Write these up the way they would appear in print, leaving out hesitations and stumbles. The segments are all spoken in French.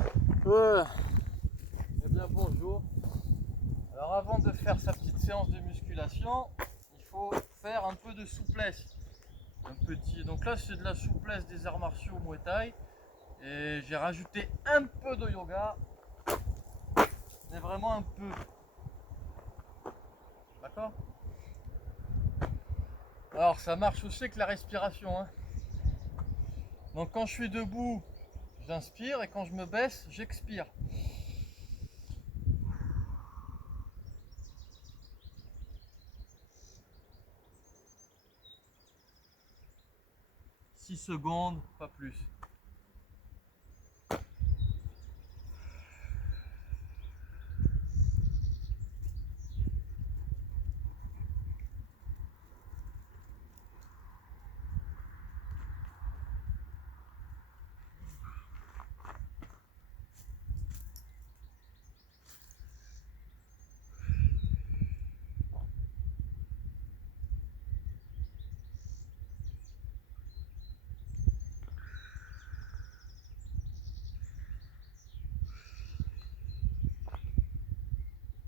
Eh bien bonjour. Alors avant de faire sa petite séance de musculation, il faut faire un peu de souplesse. Donc là c'est de la souplesse des arts martiaux Muay Thai. Et j'ai rajouté un peu de yoga. Mais vraiment un peu. D'accord? Alors ça marche aussi avec la respiration, hein. Donc quand je suis debout, j'inspire et quand je me baisse, j'expire. Six secondes, pas plus.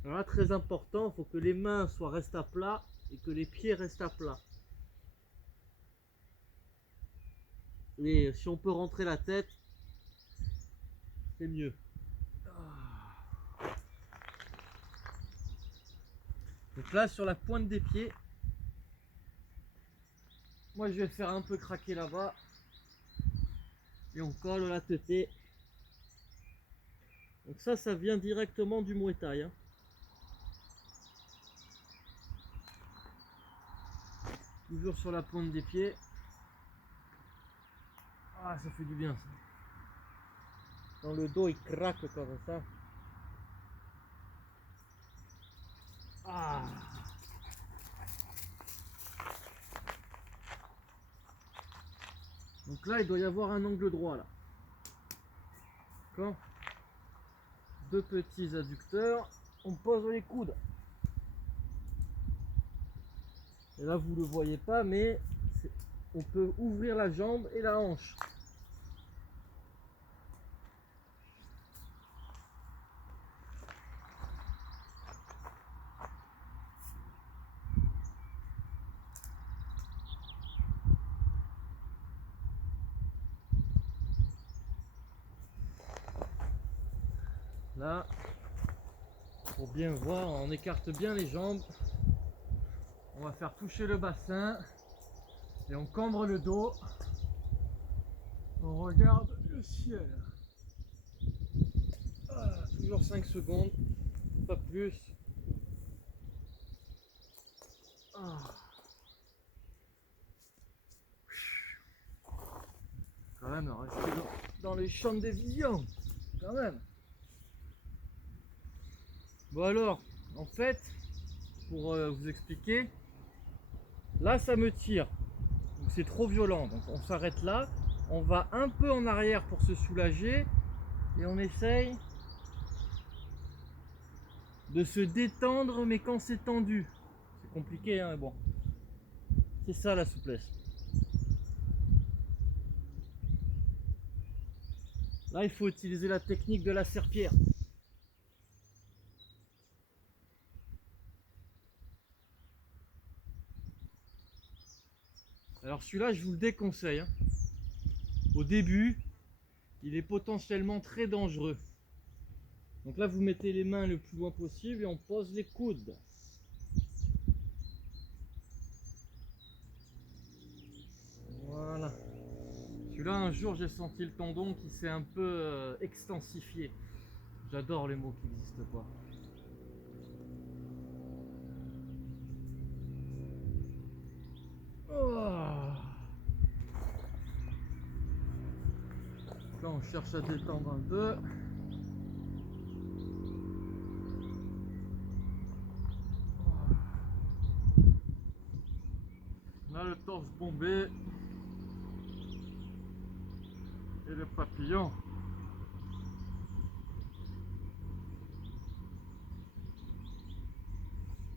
Alors là, très important, il faut que les mains restent à plat et que les pieds restent à plat. Et si on peut rentrer la tête, c'est mieux. Donc là, sur la pointe des pieds, moi je vais faire un peu craquer là-bas. Et on colle la tête. Donc ça vient directement du Muay Thai, hein. Toujours sur la pointe des pieds. Ah, ça fait du bien ça. Dans le dos, il craque comme ça. Ah. Donc là, il doit y avoir un angle droit là. D'accord? Deux petits adducteurs. On pose les coudes. Et là, vous ne le voyez pas, mais on peut ouvrir la jambe et la hanche. Là, pour bien voir, on écarte bien les jambes. On va faire toucher le bassin et on cambre le dos. On regarde le ciel. Ah, toujours 5 secondes, pas plus. Ah. Quand même, rester dans les champs de vision. Quand même. Bon alors, en fait, pour vous expliquer, là ça me tire. Donc c'est trop violent. Donc on s'arrête là. On va un peu en arrière pour se soulager. Et on essaye de se détendre, mais quand c'est tendu. C'est compliqué, hein, mais bon. C'est ça la souplesse. Là, il faut utiliser la technique de la serpillière. Alors celui-là, je vous le déconseille, hein. Au début, il est potentiellement très dangereux. Donc là, vous mettez les mains le plus loin possible et on pose les coudes. Voilà. Celui-là, un jour, j'ai senti le tendon qui s'est un peu extensifié. J'adore les mots qui n'existent pas. Oh. Là, on cherche à détendre un peu. Là, le torse bombé et le papillon.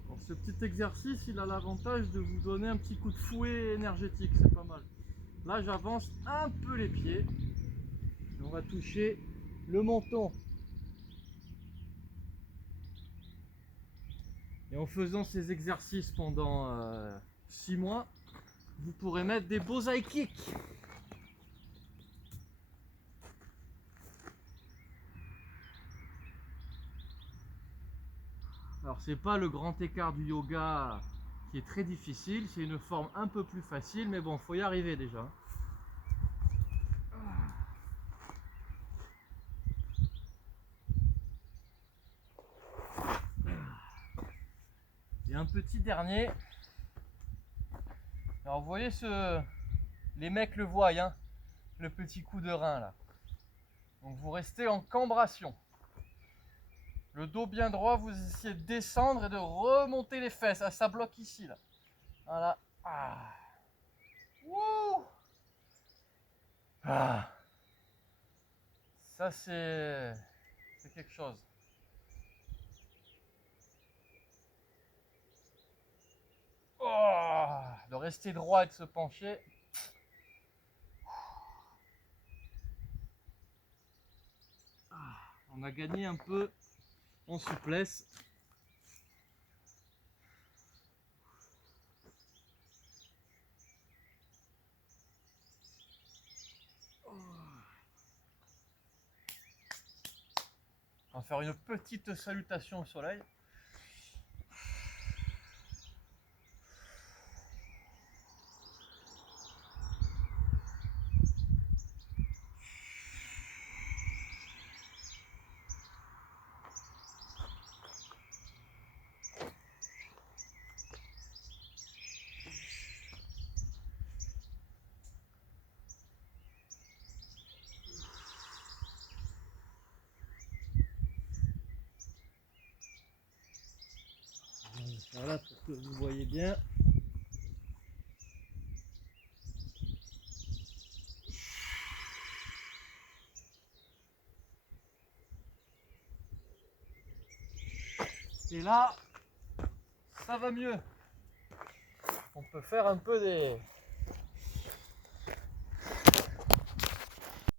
Bon, ce petit exercice, il a l'avantage de vous donner un petit coup de fouet énergétique, c'est pas mal. Là, j'avance un peu les pieds. Et on va toucher le menton. Et en faisant ces exercices pendant 6 mois, vous pourrez mettre des beaux high kicks. Alors c'est pas le grand écart du yoga qui est très difficile, c'est une forme un peu plus facile, mais bon, faut y arriver déjà. Et un petit dernier. Alors vous voyez les mecs le voient, hein, le petit coup de rein là. Donc vous restez en cambration. Le dos bien droit, vous essayez de descendre et de remonter les fesses. Ah, ça bloque ici là. Voilà. Ah. Wouh. Ah. Ça c'est quelque chose. Oh, de rester droit et de se pencher. Ah, on a gagné un peu en souplesse. On va faire une petite salutation au soleil. Voilà pour que vous voyez bien. Et là, ça va mieux. On peut faire un peu des